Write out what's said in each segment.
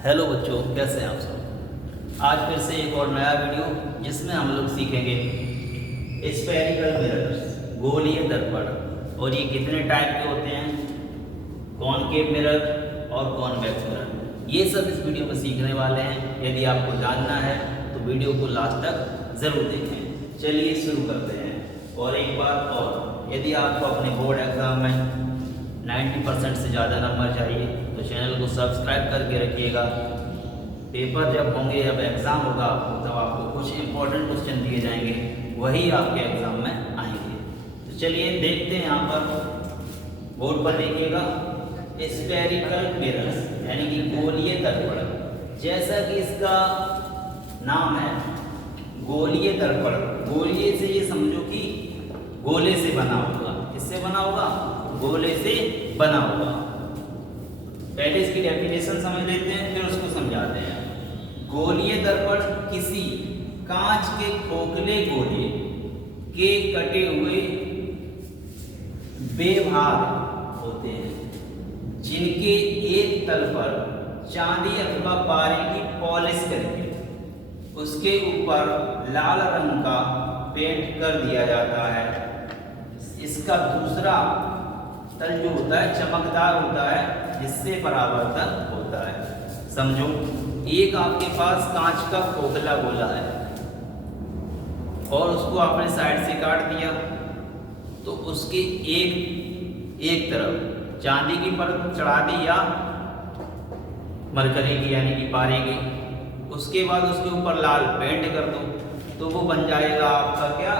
Hello बच्चों, कैसे हैं आप सब। आज फिर से एक और नया वीडियो जिसमें हम लोग सीखेंगे स्फेरिकल मिरर्स, गोलीय दर्पण। और ये कितने टाइप के होते हैं, कॉनकेव मिरर और कॉन्वेक्स मिरर, ये सब इस वीडियो में सीखने वाले हैं। यदि आपको जानना है तो वीडियो को लास्ट तक ज़रूर देखें। चलिए शुरू करते हैं। और एक बात और, यदि आपको अपने बोर्ड एग्ज़ाम में 90% से ज़्यादा नंबर चाहिए तो चैनल को सब्सक्राइब करके रखिएगा। पेपर जब होंगे, जब एग्ज़ाम होगा तब आपको कुछ इंपॉर्टेंट क्वेश्चन दिए जाएंगे, वही आपके एग्ज़ाम में आएंगे। तो चलिए देखते हैं। यहाँ पर बोर्ड पर देखिएगा स्फेरिकल मिरर्स यानी कि गोलीय दर्पण। जैसा कि इसका नाम है गोलीय दर्पण, गोलीय से ये समझो कि गोले से बना होगा। किससे बना होगा? गोले से बना होगा। पहले इसकी डेफिनेशन समझ लेते हैं, फिर उसको समझाते हैं। गोलीय दर्पण किसी कांच के खोखले गोले के कटे हुए बेभाग होते हैं जिनके एक तल पर चांदी अथवा पारे की पॉलिश करके उसके ऊपर लाल रंग का पेंट कर दिया जाता है। इसका दूसरा तल जो होता है चमकदार होता है, जिससे परावर्तन होता है। समझो, एक आपके पास कांच का खोखला गोला है और उसको आपने साइड से काट दिया, तो उसके एक तरफ चांदी की परत चढ़ा दी या मरकरी की यानी कि पारे की, उसके बाद उसके ऊपर लाल पेंट कर दो, तो वो बन जाएगा आपका क्या?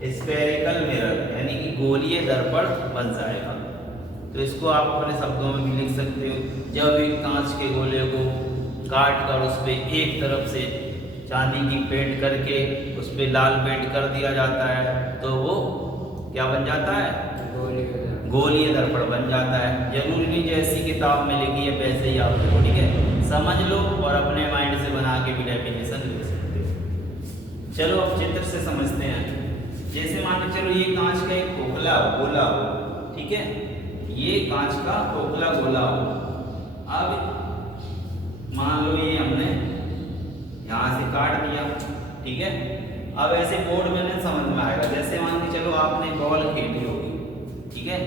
स्फेरिकल मिरर यानी कि गोलीय दर्पण बन जाएगा। तो इसको आप अपने शब्दों में भी लिख सकते हो। जब एक कांच के गोले को काट कर उस पर एक तरफ से चांदी की पेंट करके उस पर लाल पेंट कर दिया जाता है, तो वो क्या बन जाता है? गोलीय दर्पण बन जाता है। जरूरी नहीं जैसी किताब में लिखी है वैसे ही आप लिखो, ठीक है? समझ लो और अपने माइंड से बना के भी डेफिनेशन लिख सकते हो। चलो अब चित्र से समझते हैं। जैसे मान के चलो ये कांच का एक खोखला गोला हो, ठीक है? ये कांच का खोखला गोला हो। अब मान लो ये हमने यहाँ से काट दिया, ठीक है? अब ऐसे बोर्ड में नहीं समझ में आएगा। जैसे मान के चलो आपने बॉल खेली होगी, ठीक है?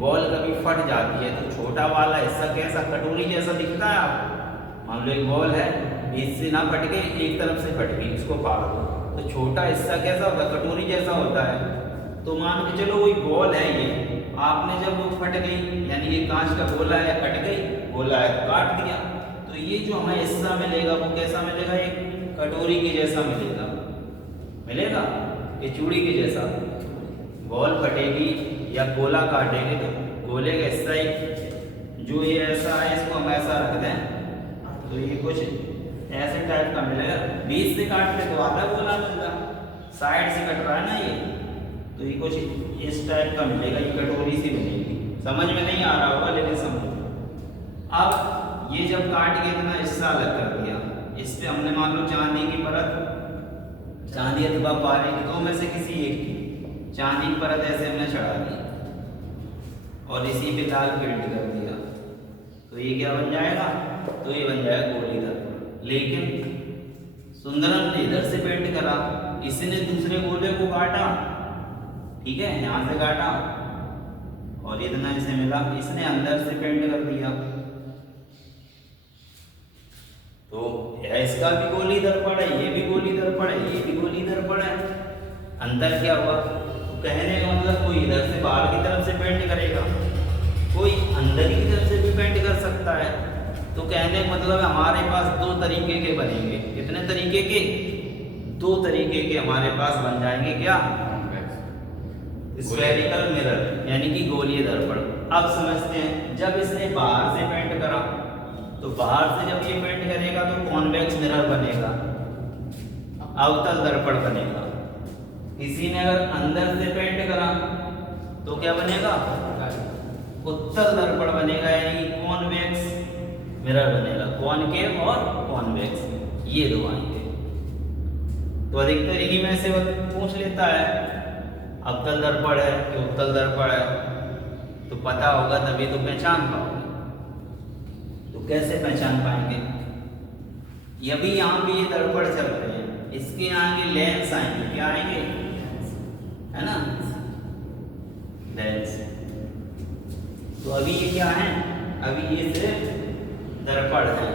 बॉल कभी फट जाती है तो छोटा वाला हिस्सा कैसा कटोरी जैसा दिखता है आपको। मान लो एक बॉल है, बीच से ना फट के एक तरफ से फट गई, इसको फाड़ दो तो छोटा हिस्सा कैसा होता है? कटोरी जैसा होता है। तो मान के चलो वही बॉल है, ये आपने जब वो फट गई यानी ये कांच का गोला है, कट गई, गोला है तो काट दिया, तो ये जो हमें हिस्सा मिलेगा वो कैसा मिलेगा? एक कटोरी के जैसा मिलेगा। मिलेगा ये चूड़ी के जैसा। बॉल फटेगी या गोला काटेंगे तो गोले का हिस्सा ही जो ये ऐसा है, इसको हम ऐसा रख दें तो ये कुछ ऐसे टाइप का मिलेगा। बीच से काटते तो आधा गोला मिलता, साइड से कट रहा है ना ये, तो ये कुछ इस टाइप का मिलेगा। ये कटोरी से मिलेगी। समझ में नहीं आ रहा होगा लेकिन समझो। अब ये जब काट के इतना हिस्सा अलग कर दिया, इस पे हमने मान लो चांदी की परत, चांदी अथवा पारे की, दो में से किसी एक की चांदी की परत ऐसे हमने चढ़ा दी और इसी पे लाल पेंट कर दिया, तो ये क्या बन जाएगा? तो ये बन जाएगा गोली दर्पण। लेकिन सुंदरम ने इधर से पेंट करा, इसने दूसरे गोले को काटा, ठीक है? यहाँ से काटा और इतना इसे मिला, इसने अंदर से पेंट कर दिया, तो इसका भी गोली दर्पण है, ये भी गोली दर्पण है, ये भी गोली दर्पण है। अंतर क्या हुआ? तो कहने का मतलब कोई इधर से बाहर की तरफ से पेंट करेगा, कोई अंदर की तरफ से भी पेंट कर सकता है। तो कहने का मतलब हमारे पास दो तरीके के बनेंगे। कितने तरीके के? दो तरीके के हमारे पास बन जाएंगे। क्या? स्फेरिकल मिरर यानी कि गोलीय दर्पण। अब समझते हैं, जब इसने बाहर से पेंट करा तो बाहर से जब ये पेंट करेगा तो कॉन्वेक्स मिरर बनेगा, अवतल दर्पण बनेगा। किसी ने अगर अंदर से पेंट करा तो क्या बनेगा? उत्तल दर्पण बनेगा यानी कॉन्वेक्स मिरर बनेगा। कॉनकेव और कॉन्वेक्स ये दो आएंगे। तो अधिकतर इन्हीं में से पूछ लेता है अवतल दर्पण है कि उत्तल दर्पण है, तो पता होगा तभी तो पहचान पाओगे। तो तो कैसे पहचान पाएंगे? अभी यहाँ पे ये दर्पण चल रहे हैं, इसके यहाँ के लेंस आएंगे, क्या आएंगे, है ना, लेंस। तो अभी ये क्या है, अभी ये सिर्फ दर्पण है।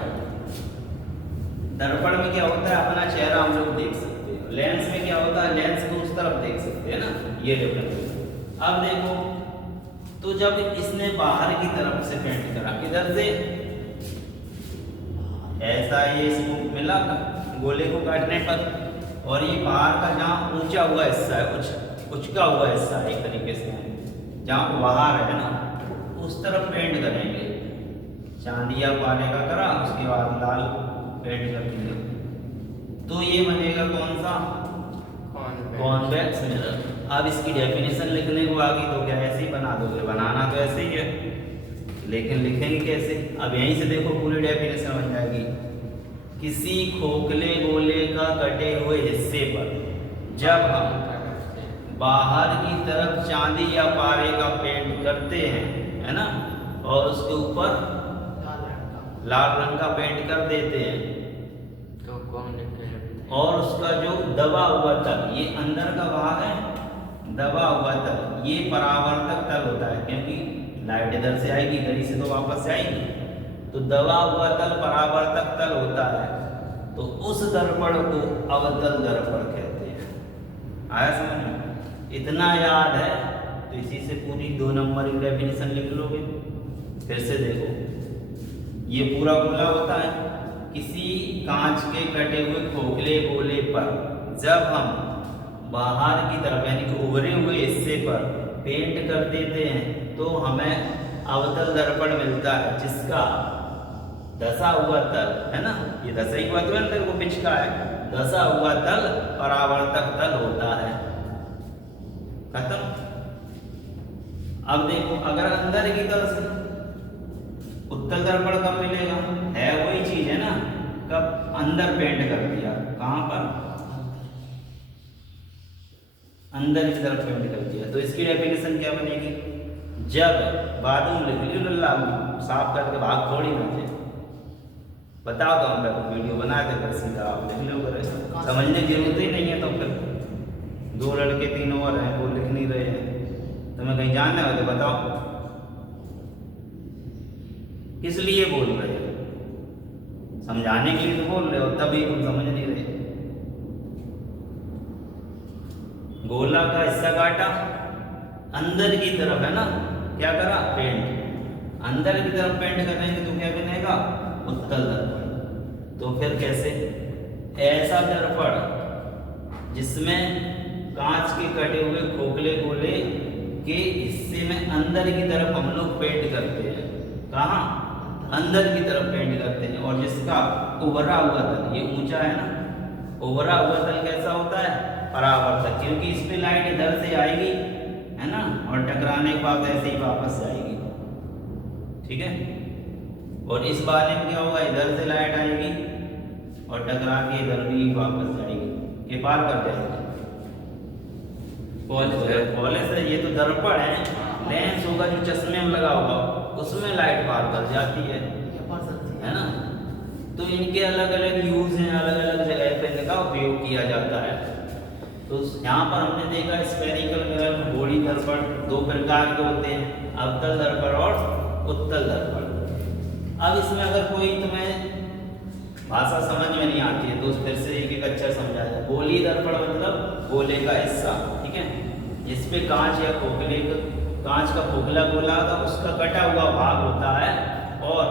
दर्पण में क्या होता है, अपना चेहरा हम लोग देख सकते हैं। लेंस में क्या होता है, लेंस को उस तरफ देख सकते हैं ना, ये डिफरेंस। अब देखो, तो जब इसने बाहर की तरफ से पेंट करा, किधर से, ऐसा ये इसको मिला गोले को काटने पर, और ये बाहर का जहाँ ऊंचा हुआ हिस्सा है, कुछ उचका हुआ हिस्सा है एक तरीके से, जहाँ बाहर है ना, उस तरफ पेंट करेंगे। चांदिया पाने का करा, उसके बाद लाल पेंट कर देंगे, तो ये बनेगा कौन सा, कॉन्वेक्स मिरर। अब इसकी डेफिनेशन लिखने को आ गई तो क्या ऐसे ही बना दोगे, बनाना तो ऐसे ही है, लेकिन लिखेंगे कैसे? अब यहीं से देखो पूरी डेफिनेशन बन जाएगी। किसी खोखले गोले का कटे हुए हिस्से पर जब हम बाहर की तरफ चांदी या पारे का पेंट करते हैं, है ना, और उसके ऊपर लाल रंग का पेंट कर देते हैं, तो कौन लिखते हैं? और उसका जो दबा हुआ तल, ये अंदर का भाग है, दबा हुआ तल, ये परावर्तक तल होता है, क्योंकि लाइट इधर से आएगी, इधर से तो वापस जाएगी, तो दबा हुआ तल परावर्तक तल होता है। तो उस दर्पण को अवतल दर्पण कहते हैं। आया समझ में? इतना याद है तो इसी से पूरी 2 नंबर की डेफिनेशन लिख लोगे। फिर से देखो, ये पूरा गोला होता है, किसी कांच के कटे हुए खोखले गोले पर जब हम बाहर की तरफ यानी कि उभरे हुए हिस्से पर पेंट कर देते हैं तो हमें अवतल दर्पण मिलता है, जिसका धसा हुआ तल, है ना, ये धसा ही हुआ तो अंदर वो पिचका है, धसा हुआ तल परावर्तक तल होता है। खत्म। अब देखो, अगर अंदर की तरफ से उत्तल दर्पण कब मिलेगा, है वही चीज है ना, कब अंदर पेंट कर दिया, कहां पर, अंदर की तरफ पेंट कर दिया, तो इसकी डेफिनेशन क्या बनेगी, जब बाद में लिख ली साफ करके भाग थोड़ी ना बताओ, तो हम वीडियो बना के फिर सीधा आप लिख लो, करे समझने की जरूरत ही नहीं है। तो फिर 2 लड़के 3 और हैं, वो लिख नहीं रहे हैं, तुम्हें कहीं जानना है तो बताओ, किस लिए बोल रहे हो, समझाने के लिए तो बोल रहे हो, तभी तुम समझ नहीं रहे। गोला का हिस्सा काटा, अंदर की तरफ, है ना, क्या करा, पेंट, अंदर की तरफ पेंट करेंगे तो क्या बनेगा, उत्तल दर्पण। तो फिर कैसे, ऐसा दर्पण जिसमें कांच के कटे हुए खोखले गोले के हिस्से में अंदर की तरफ हम लोग पेंट करते हैं, कहाँ, अंदर की तरफ पेंट करते हैं, और जिसका उभरा हुआ तल, ये ऊंचा है ना, उभरा हुआ तल कैसा होता है, परावर्तक, क्योंकि इस पे लाइट इधर से आएगी, है ना, और टकराने के बाद ऐसे ही वापस जाएगी, ठीक है। और इस वाले में क्या होगा, इधर से लाइट आएगी और टकरा के इधर भी वापस जाएगी, ये पार कर जाएगी। पॉलिश है, ये तो दर्पण है, लेंस होगा जो चश्मे में लगा होगा, उसमें लाइट पार कर जाती है ना। तो इनके अलग अलग यूज हैं, अलग अलग जगह पे इनका उपयोग किया जाता है। तो यहाँ पर हमने देखा स्फेरिकल मिरर, गोली दर्पण 2 प्रकार के होते हैं, अवतल दर्पण और उत्तल दर्पण। अब इसमें अगर कोई तुम्हें भाषा समझ में नहीं आती है तो फिर से एक अक्षर समझाया। गोली दर्पण मतलब गोले का हिस्सा, ठीक है, जिसपे कांच या खोखले कांच का खोखला गोला था उसका कटा हुआ भाग होता है, और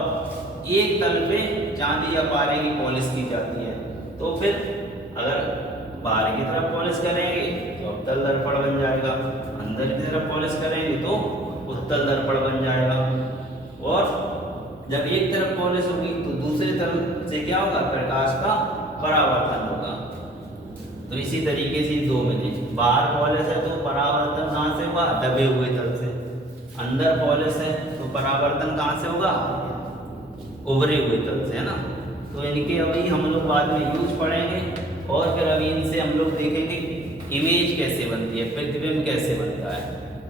एक तल पे चांदी या पारे की पॉलिश की जाती है। तो फिर अगर बाहर की तरफ पॉलिश करेंगे तो अवतल दर्पण बन जाएगा, अंदर की तरफ पॉलिश करेंगे तो उत्तल दर्पण बन जाएगा। और जब एक तरफ पॉलिश होगी तो दूसरी तरफ से क्या होगा, प्रकाश का परावर्तन होगा। तो इसी तरीके से 2 बने, बाहर पॉलिश है तो परावर्तन कहाँ से होगा, दबे हुए तल से, अंदर पॉलिश है तो परावर्तन कहाँ से होगा, उभरे हुए तल से, है ना। तो इनके अभी हम लोग बाद में यूज पढ़ेंगे, और फिर अभी इनसे हम लोग देखेंगे इमेज कैसे बनती है, प्रतिबिंब कैसे बनता है।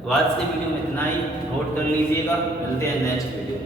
तो आज के वीडियो में इतना ही, नोट कर लीजिएगा, मिलते हैं नेक्स्ट वीडियो।